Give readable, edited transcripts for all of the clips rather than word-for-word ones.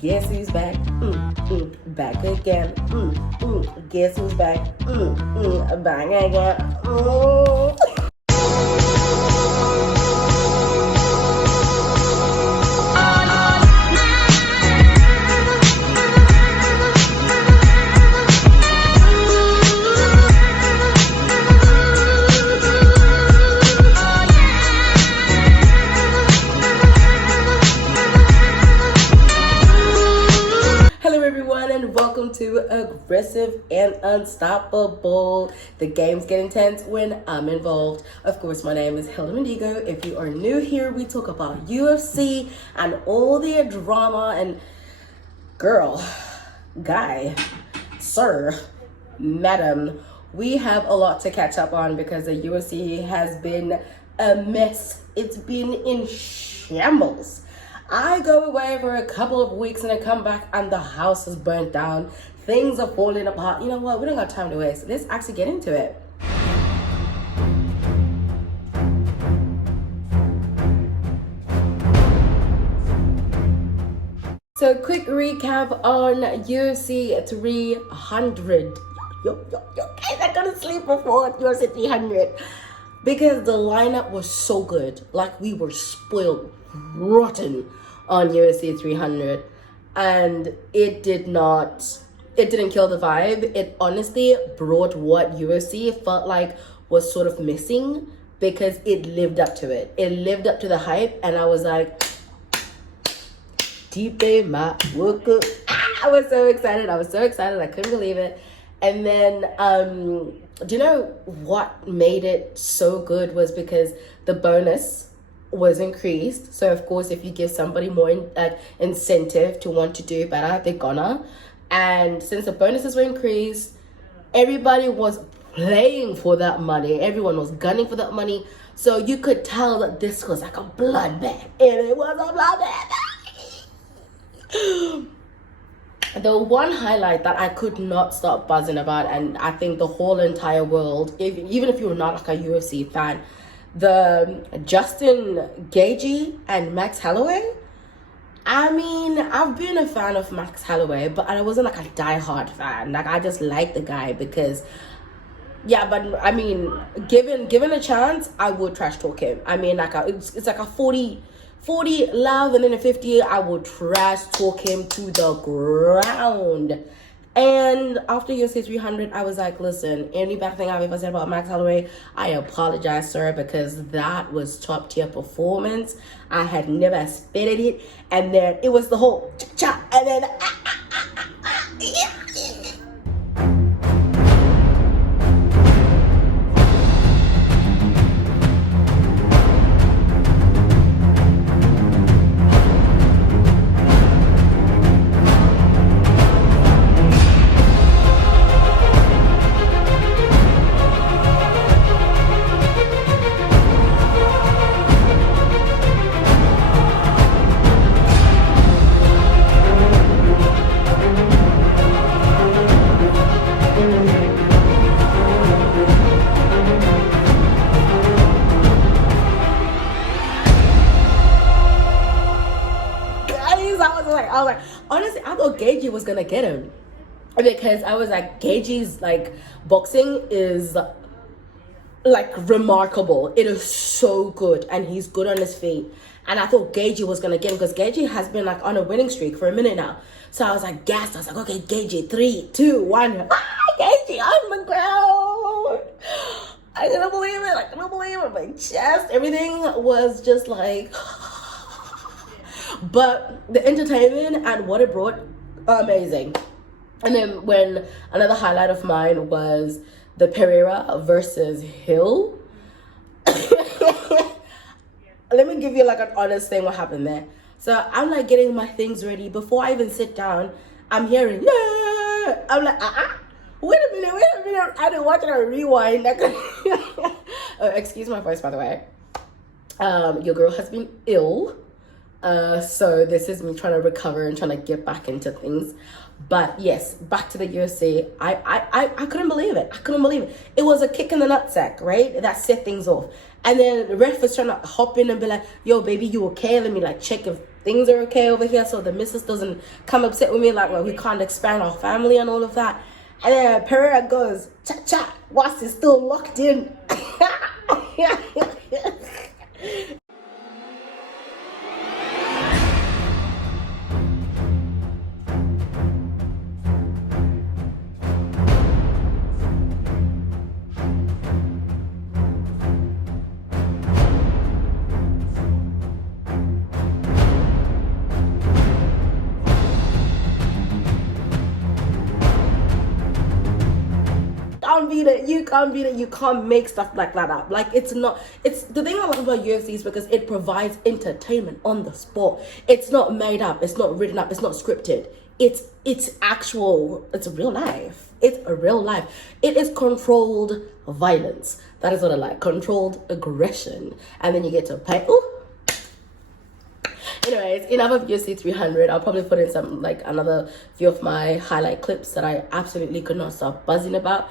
Guess who's back? Back again. Guess who's back? Back again. To Aggressive and Unstoppable. The games get intense when I'm involved. Of course, my name is Hilda Mendigo. If you are new here, we talk about UFC and all the drama and girl, guy, sir, madam. We have a lot to catch up on because the UFC has been a mess. It's been in shambles. I go away for a couple of weeks and I come back and the house is burnt down. Things are falling apart. You know what? We don't got time to waste. Let's actually get into it. So quick recap on UFC 300. Yo, guys, I couldn't sleep before UFC 300 because the lineup was so good. Like, we were spoiled rotten on UFC 300, and it didn't kill the vibe. It honestly brought what UFC felt like was sort of missing, because it lived up to it. It lived up to the hype, and I was like, deep in my work. I was so excited. I couldn't believe it. And then, do you know what made it so good was because the bonus was increased. So of course, if you give somebody more incentive to want to do better, they're gonna. And since the bonuses were increased, everybody was playing for that money. Everyone was gunning for that money. So you could tell that this was like a bloodbath, and it was a bloodbath. The one highlight that I could not stop buzzing about, and I think the whole entire world, even if you're not like a UFC fan, the Justin Gaethje and Max Holloway. I mean, I've been a fan of Max Holloway, but I wasn't like a diehard fan. Like, I just like the guy because, yeah, but I mean, given a chance, I would trash talk him. I mean, like it's like a 40 love, and then a 50, I would trash talk him to the ground. And after UFC 300, I was like, listen, any bad thing I've ever said about Max Holloway, I apologize, sir, because that was top tier performance. I had never spitted it. And then it was the whole cha, and then yeah. I was like, honestly, I thought Gaethje was gonna get him, because I was like, Gaethje's like boxing is like remarkable. It is so good, and he's good on his feet. And I thought Gaethje was gonna get him because Gaethje has been like on a winning streak for a minute now. So I was like gassed. I was like, okay, Gaethje, 3, 2, 1. Gaethje on the ground. I couldn't believe it. My chest, everything was just like. But the entertainment and what it brought, amazing. And then when another highlight of mine was the Pereira versus Hill. Let me give you like an honest thing what happened there. So I'm like getting my things ready. Before I even sit down, I'm hearing, yeah. I'm like, wait a minute. I didn't watch it on rewind. Excuse my voice, by the way. Your girl has been ill. So this is me trying to recover and trying to get back into things. But yes, back to the UFC. I couldn't believe it. It was a kick in the nutsack, right? That set things off. And then the ref was trying to hop in and be like, yo, baby, you okay? Let me like check if things are okay over here, so the missus doesn't come upset with me like, well, we can't expand our family and all of that. And then Pereira goes, cha-cha, Was is still locked in. You can't beat it. You can't make stuff like that up. Like, it's not, it's the thing I love about UFC is because it provides entertainment on the sport. It's not made up, it's not written up, it's not scripted. It's actual, it's real life. It's a real life. It is controlled violence. That is what I like. Controlled aggression. And then you get to pay. Ooh. Anyways, enough of UFC 300. I'll probably put in some, like, another few of my highlight clips that I absolutely could not stop buzzing about.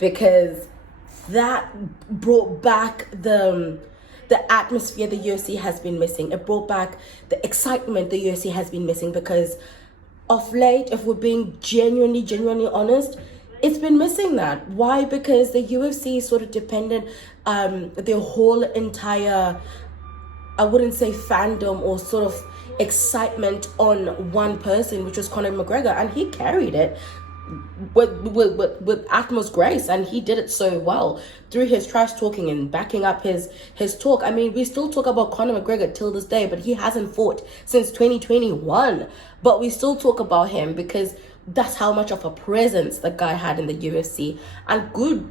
Because that brought back the atmosphere the UFC has been missing. It brought back the excitement the UFC has been missing, because of late, if we're being genuinely honest, it's been missing that. Why? Because the UFC sort of depended their whole entire, I wouldn't say fandom or sort of excitement on one person, which was Conor McGregor, and he carried it with utmost grace, and he did it so well through his trash talking and backing up his talk. I mean, we still talk about Conor McGregor till this day, but he hasn't fought since 2021, but we still talk about him because that's how much of a presence the guy had in the UFC. And good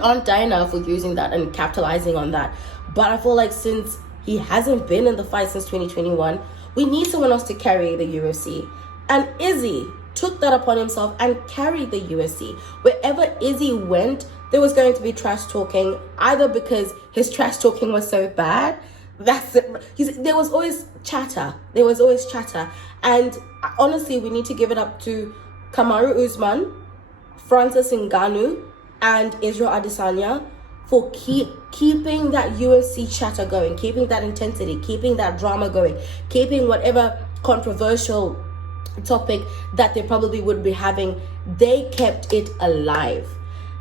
on Dana for using that and capitalizing on that. But I feel like since he hasn't been in the fight since 2021, we need someone else to carry the UFC. And Izzy took that upon himself and carried the UFC. Wherever Izzy went, there was going to be trash talking, either because his trash talking was so bad. That's it. There was always chatter. And honestly, we need to give it up to Kamaru Usman, Francis Ngannou, and Israel Adesanya for keeping that UFC chatter going, keeping that intensity, keeping that drama going, keeping whatever controversial topic that they probably would be having. They kept it alive.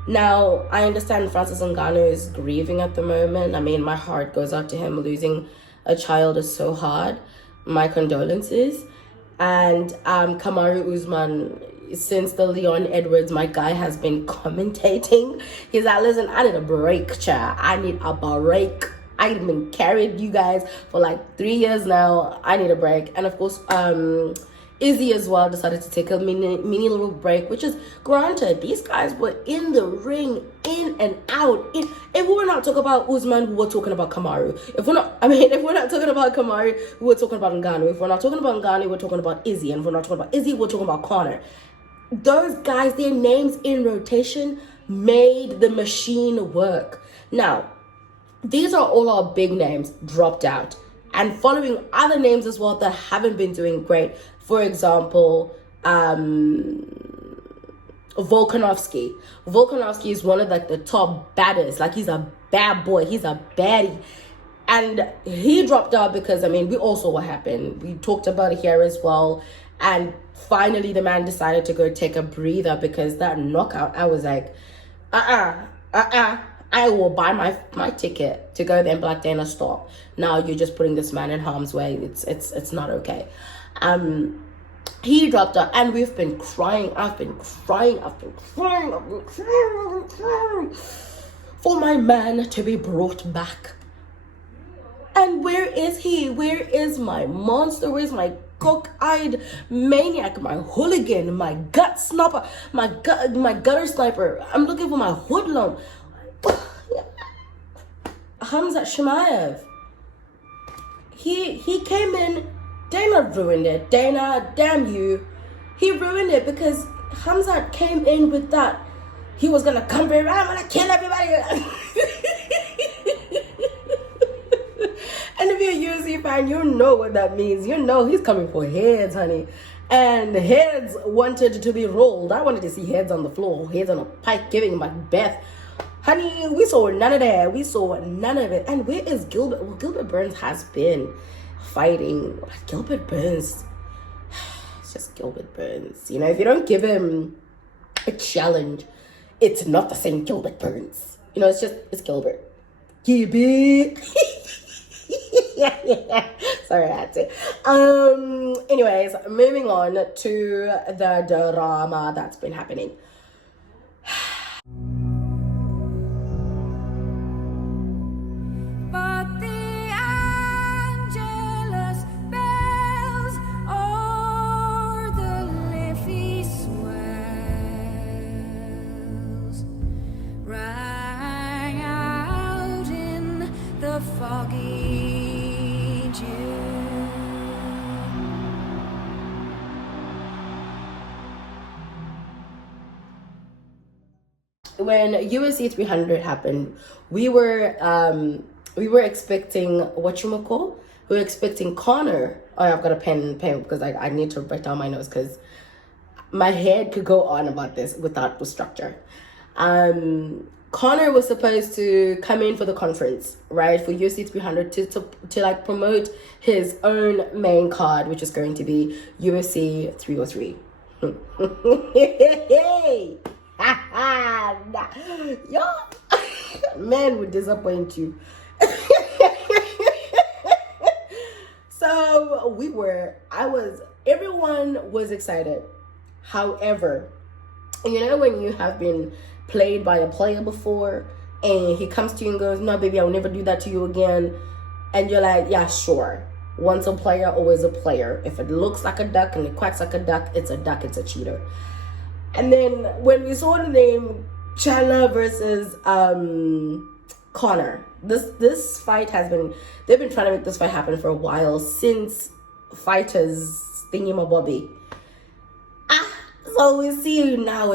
Now, I understand Francis Ngannou is grieving at the moment. I mean, my heart goes out to him. Losing a child is so hard. My condolences. And Kamaru Usman, since the Leon Edwards, my guy, has been commentating, he's like, listen, I need a break, child. I need a break. I've been carried you guys for like 3 years now. I need a break. And of course, Izzy as well decided to take a mini little break, which is granted. These guys were in the ring, in and out. If we were not talking about Usman, we were talking about Kamaru. If we're not talking about Kamaru, we were talking about Ngannou. If we're not talking about Ngannou, we're talking about Izzy. And if we're not talking about Izzy, we're talking about Conor. Those guys, their names in rotation made the machine work. Now, these are all our big names dropped out, and following other names as well that haven't been doing great. For example, Volkanovski. Volkanovski is one of like the top baddest. Like, he's a bad boy. He's a baddie. And he dropped out because, I mean, we all saw what happened. We talked about it here as well. And finally, the man decided to go take a breather, because that knockout, I was like, I will buy my ticket to go there and be like, Dana, stop. Now you're just putting this man in harm's way. It's not okay. He dropped out, and we've been crying. I've been crying for my man to be brought back. And where is he? Where is my monster? Where's my cock-eyed maniac, my hooligan, my gut snapper, my gutter sniper? I'm looking for my hoodlum. Khamzat Chimaev. He came in, Dana ruined it. Dana, damn you. He ruined it because Khamzat came in with that. He was gonna come around, I'm gonna kill everybody. And if you're a UFC fan, you know what that means. You know he's coming for heads, honey. And heads wanted to be rolled. I wanted to see heads on the floor, heads on a pike giving Macbeth. Honey, we saw none of that. We saw none of it. And where is Gilbert? Well, Gilbert Burns has been fighting. Gilbert Burns, it's just Gilbert Burns. You know, if you don't give him a challenge, it's not the same Gilbert Burns. You know, it's Gilbert. Gilbert. yeah. Sorry, I had to. Anyways, moving on to the drama that's been happening. When UFC 300 happened, we were expecting whatchamacall? We were expecting Conor. Oh, I've got a pen because I need to write down my notes because my head could go on about this without the structure. Conor was supposed to come in for the conference, right, for UFC 300 to like promote his own main card, which is going to be UFC 303. Hey. Yo, man would disappoint you. So everyone was excited. However, you know when you have been played by a player before and he comes to you and goes, no baby, I'll never do that to you again, and you're like, yeah, sure, once a player, always a player. If it looks like a duck and it quacks like a duck, it's a cheater. And then when we saw the name Chandler versus Conor, this fight they've been trying to make this fight happen for a while, since Fighters thingy-mabobby. So we see now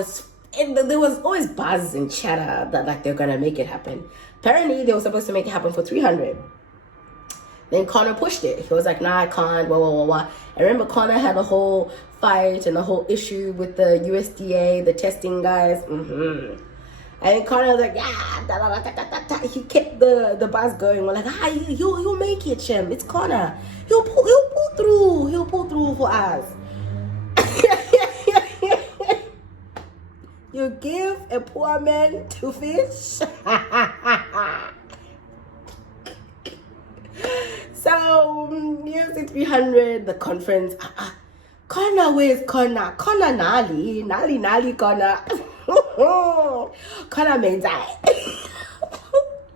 there was always buzz and chatter that like they're gonna make it happen. Apparently they were supposed to make it happen for 300. Then Conor pushed it. He was like, nah, I can't, blah. I remember Conor had a whole fight and a whole issue with the USDA, the testing guys. And then Conor was like, yeah, he kept the buzz going. We're like, he'll make it, Shem. It's Conor. He'll pull through. He'll pull through for us. You give a poor man to fish. So, UFC 300, the conference. Conor, where's Conor? Conor Nali Conor. Conor means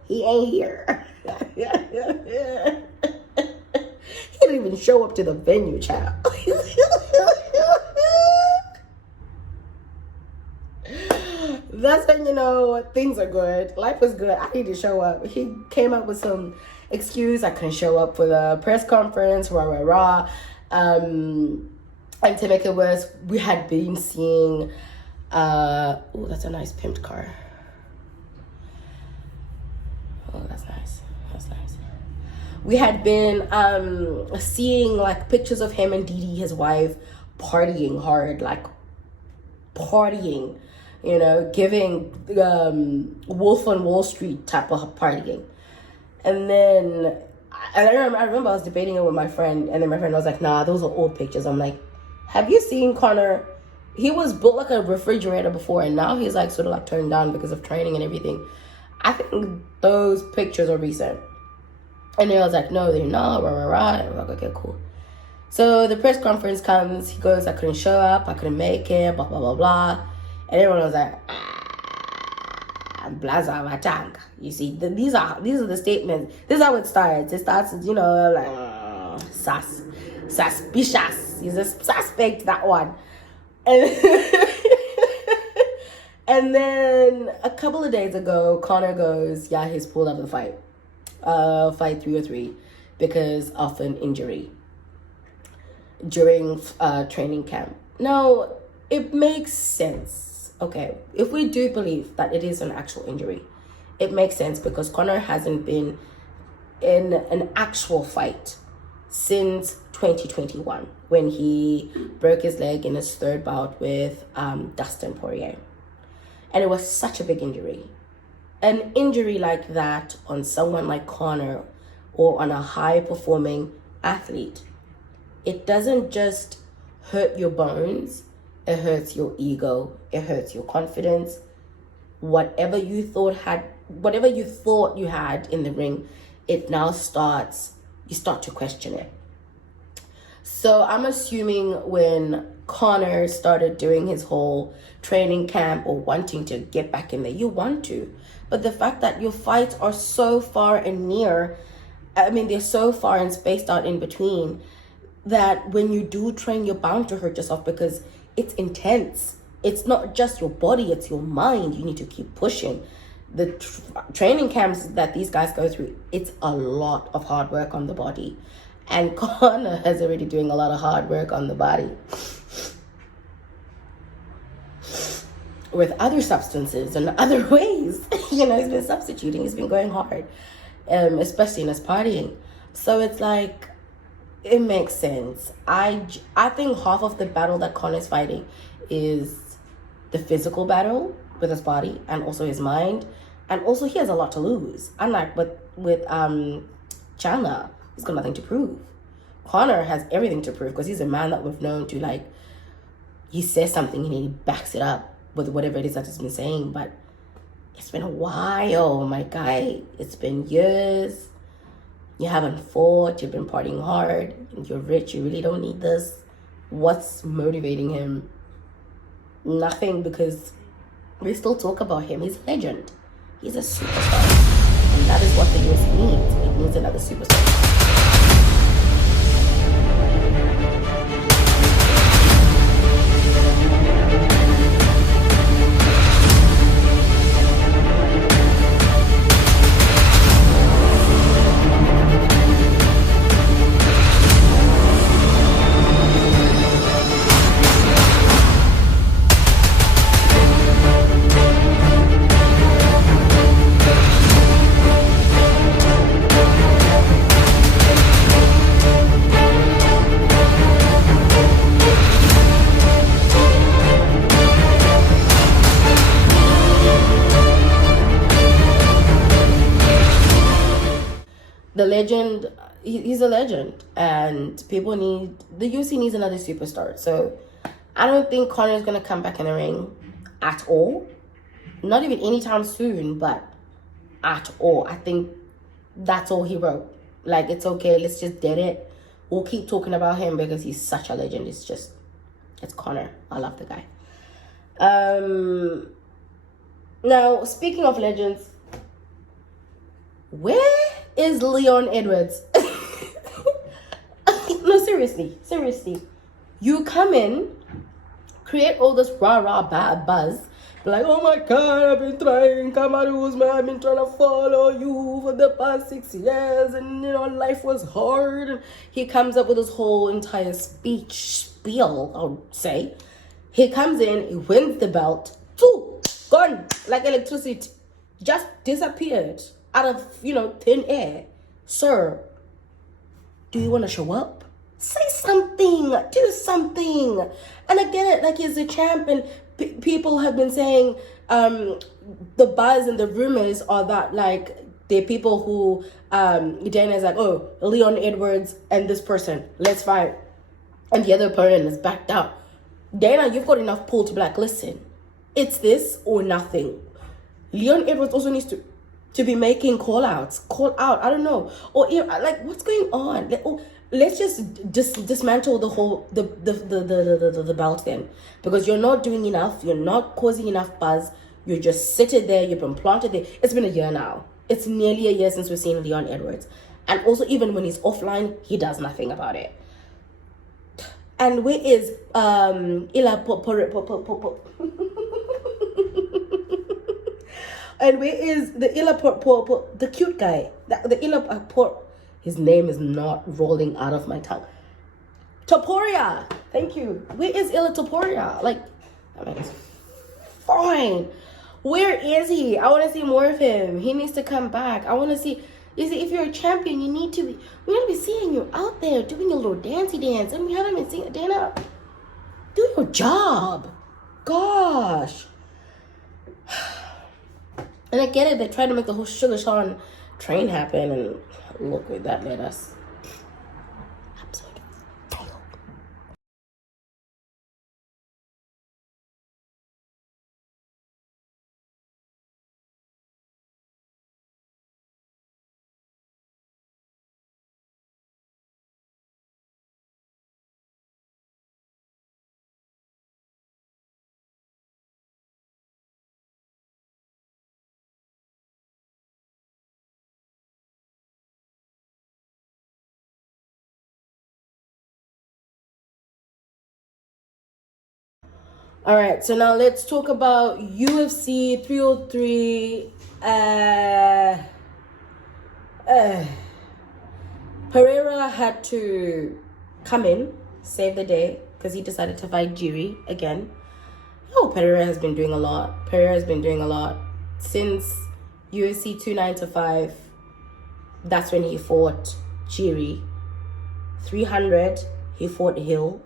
he ain't here. He didn't even show up to the venue, child. That's when you know things are good. Life is good. I need to show up. He came up with some excuse. I couldn't show up for the press conference. Rah. And to make it worse, we had been seeing. Oh, that's a nice pimped car. Oh, that's nice. That's nice. We had been seeing like pictures of him and Dee, his wife, partying hard, like partying. You know, giving Wolf on Wall Street type of partying. And then I remember I was debating it with my friend, and then my friend was like, nah, those are old pictures. I'm like, have you seen Conor? He was built like a refrigerator before, and now he's like sort of like turned down because of training and everything. I think those pictures are recent. And then I was like, no, they're not, rah. And I'm like, okay, cool. So the press conference comes, he goes, I couldn't show up, I couldn't make it, blah, blah, blah, blah. And everyone was like, blaza matang. You see, these are the statements. This is how it starts. It starts, you know, like suspicious. He's a suspect, that one. And then a couple of days ago, Conor goes, yeah, he's pulled out of the fight. fight 303 because of an injury during training camp. Now, it makes sense. Okay, if we do believe that it is an actual injury, it makes sense because Conor hasn't been in an actual fight since 2021 when he broke his leg in his third bout with Dustin Poirier. And it was such a big injury. An injury like that on someone like Conor or on a high-performing athlete, it doesn't just hurt your bones, it hurts your ego, it hurts your confidence. Whatever you thought you had in the ring, it now you start to question it. So I'm assuming when Conor started doing his whole training camp or wanting to get back in there, you want to. But the fact that your fights are so far and near, they're so far and spaced out in between, that when you do train, you're bound to hurt yourself because it's intense. It's not just your body, it's your mind. You need to keep pushing. The training camps that these guys go through, it's a lot of hard work on the body. And Conor is already doing a lot of hard work on the body with other substances and other ways. He's been substituting, he's been going hard, especially in his partying. So it's like, it makes sense. I think half of the battle that Conor's fighting is the physical battle with his body and also his mind. And also he has a lot to lose. Unlike with Chandler, he's got nothing to prove. Conor has everything to prove because he's a man that we've known to, he says something and he backs it up with whatever it is that he's been saying. But it's been a while, my guy. It's been years. You haven't fought, you've been partying hard, you're rich, you really don't need this. What's motivating him? Nothing, because we still talk about him. He's a legend. He's a superstar. And that is what the UFC needs. It needs another superstar. The legend, he's a legend, and the UFC needs another superstar. So I don't think Conor is going to come back in the ring at all. Not even anytime soon, but at all. I think that's all he wrote. It's okay, let's just dead it. We'll keep talking about him because he's such a legend. It's Conor. I love the guy. Now, speaking of legends, where is Leon Edwards? No, seriously. You come in, create all this rah-rah buzz, be like, oh my God, I've been trying, Kamaru Usman, I've been trying to follow you for the past 6 years, and life was hard. And he comes up with his whole entire spiel, I would say. He comes in, he wins the belt, gone, like electricity, just disappeared out of, thin air. Sir, do you want to show up? Say something, do something. And I get it, he's a champ, and people have been saying the buzz and the rumors are that they're people who Dana's like, oh, Leon Edwards and this person, let's fight, and the other opponent is backed out. Dana, you've got enough pull to be like, listen, it's this or nothing. Leon Edwards also needs to be making call out, I don't know, or what's going on? Let's just dismantle the whole the belt then, because you're not doing enough, you're not causing enough buzz, you're just sitting there, you've been planted there. It's been a year now. It's nearly a year since we've seen Leon Edwards, and also even when he's offline, he does nothing about it. And where is And where is the the cute guy? The Illaport. His name is not rolling out of my tongue. Topuria. Thank you. Where is Ila Topuria? Like, that man is fine. Where is he? I want to see more of him. He needs to come back. I want to see. You see, if you're a champion, we need to be seeing you out there doing your little dancey dance, and we haven't been seeing Dana. Do your job. Gosh. And I get it. They tried to make the whole Sugar Sean train happen, and look where that led us. Absolute fail. All right, so now let's talk about UFC 303. Pereira had to come in, save the day, because he decided to fight Jiri again. Oh, Pereira has been doing a lot. Since UFC 295. That's when he fought Jiri. 300, he fought Hill.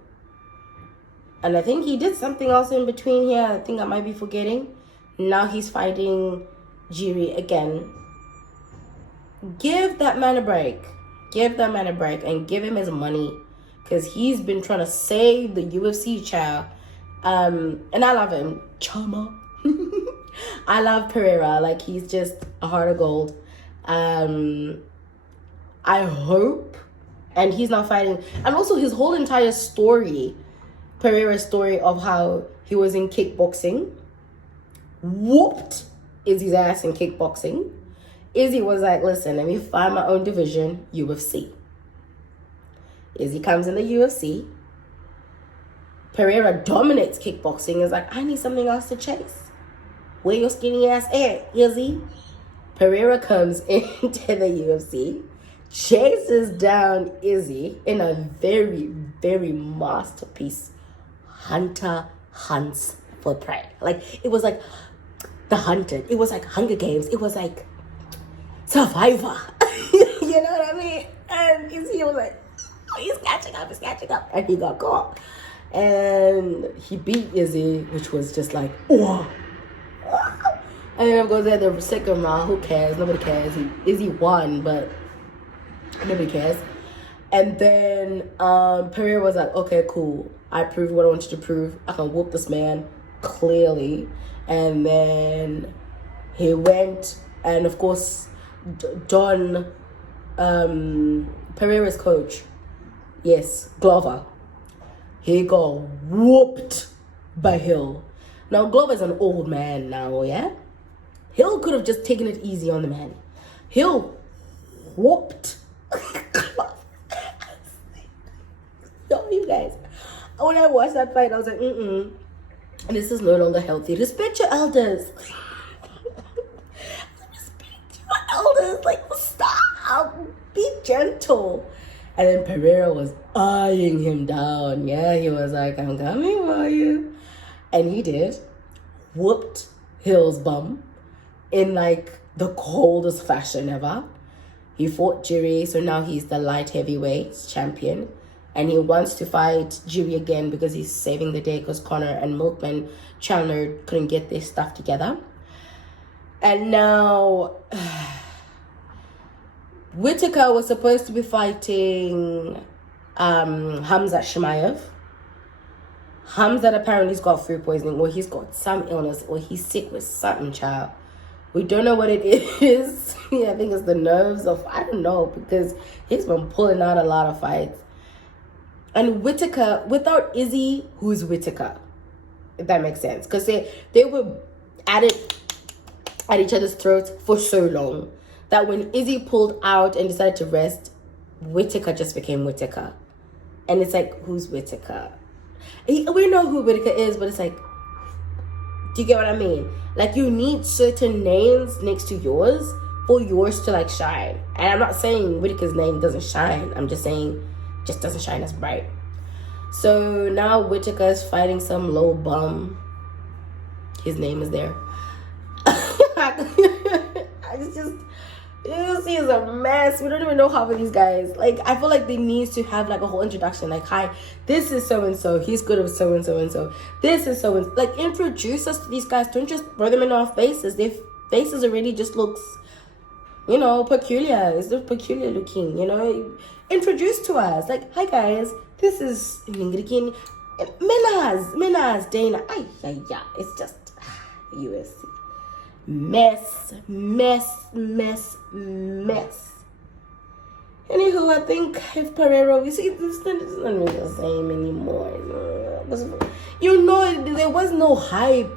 And I think he did something else in between here. I think I might be forgetting. Now he's fighting Jiri again. Give that man a break. And give him his money. Because he's been trying to save the UFC child. And I love him. Chama. I love Pereira. Like, he's just a heart of gold. I hope. And he's now fighting. And also his whole entire story. Pereira's story of how he was in kickboxing, whooped Izzy's ass in kickboxing. Izzy was like, listen, let me find my own division, UFC. Izzy comes in the UFC. Pereira dominates kickboxing. Is like, I need something else to chase. Where your skinny ass at, Izzy? Pereira comes into the UFC, chases down Izzy in a very, very masterpiece. Hunter hunts for prey. Like, it was like The Hunted. It was like Hunger Games. It was like Survivor. You know what I mean? And he was like, oh, he's catching up. And he got caught. And he beat Izzy, which was just like, oh. And then goes there the second round. Who cares? Nobody cares. Izzy won, but nobody cares. And then Pereira was like, okay, cool. I proved what I wanted to prove. I can whoop this man, clearly. And then he went, and of course, Don, Pereira's coach, yes, Glover, he got whooped by Hill. Now, Glover's an old man now, yeah? Hill could have just taken it easy on the man. Hill whooped Glover. Yo, you guys, when I watched that fight, I was like, this is no longer healthy. Respect your elders. Respect your elders. Like, stop. Be gentle. And then Pereira was eyeing him down. Yeah, he was like, I'm coming for you. And he did. Whooped Hill's bum in like the coldest fashion ever. He fought Jiri, so now he's the light heavyweight champion. And he wants to fight Jiri again because he's saving the day because Conor and Milkman Chandler couldn't get their stuff together. And now Whitaker was supposed to be fighting Khamzat Chimaev. Khamzat apparently's got food poisoning, or he's got some illness, or he's sick with something, child. We don't know what it is. I think it's the nerves of, I don't know, because he's been pulling out a lot of fights. And Whitaker, without Izzy, who's Whitaker? If that makes sense. Because they were at each other's throats for so long that when Izzy pulled out and decided to rest, Whitaker just became Whitaker. And it's like, who's Whitaker? We know who Whitaker is, but it's like, Do you get what I mean? Like, you need certain names next to yours for yours to like shine. And I'm not saying Whitaker's name doesn't shine. I'm just saying it just doesn't shine as bright. So now Whitaker is fighting some low bum. His name is there. It's just, UFC is a mess. We don't even know half of these guys. Like, I feel like they need to have like a whole introduction. Like, hi, this is so and so. He's good with so and so and so. This is so and so. Like, introduce us to these guys. Don't just throw them in our faces. Their faces already just looks, you know, peculiar. It's just peculiar looking. You know, introduce to us. Like, hi guys, this is Ningrikin. Minas, Dana. Yeah. It's just UFC. Mess. Anywho, I think if Pereira, we see this thing is not really the same anymore. You know, there was no hype.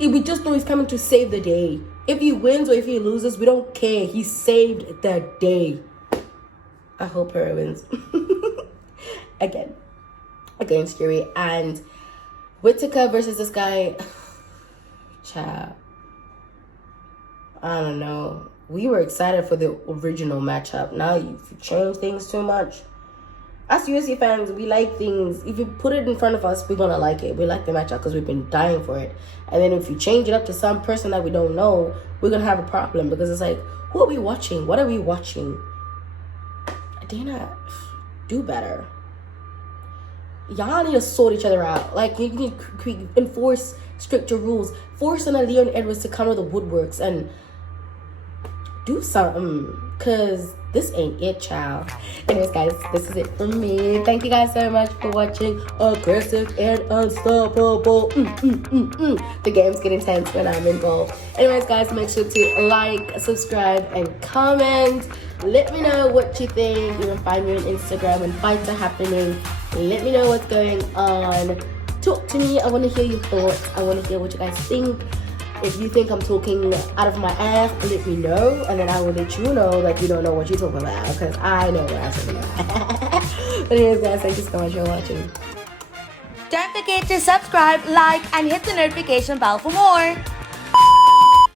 We just know he's coming to save the day. If he wins or if he loses, we don't care. He saved the day. I hope Pereira wins. Against Fury. And Whitaker versus this guy. Child. I don't know. We were excited for the original matchup. Now you change things too much. As UFC fans, we like things. If you put it in front of us, we're gonna like it. We like the matchup because we've been dying for it. And then if you change it up to some person that we don't know, we're gonna have a problem because it's like, who are we watching? What are we watching? Dana, do better. Y'all need to sort each other out. Like, you need to enforce stricter rules. Force on a Leon Edwards to come to the woodworks and do something, because this ain't it, child. Anyways, guys, this is it from me. Thank you guys so much for watching Aggressive and Unstoppable. The games get intense when I'm involved. Anyways, guys, make sure to like, subscribe, and comment. Let me know what you think. You can find me on Instagram when fights are happening. Let me know what's going on. Talk to me. I want to hear your thoughts. I want to hear what you guys think. If you think I'm talking out of my ass, let me know, and then I will let you know that you don't know what you're talking about, because I know what I'm talking about. But anyways, guys, thank you so much for watching. Don't forget to subscribe, like, and hit the notification bell for more.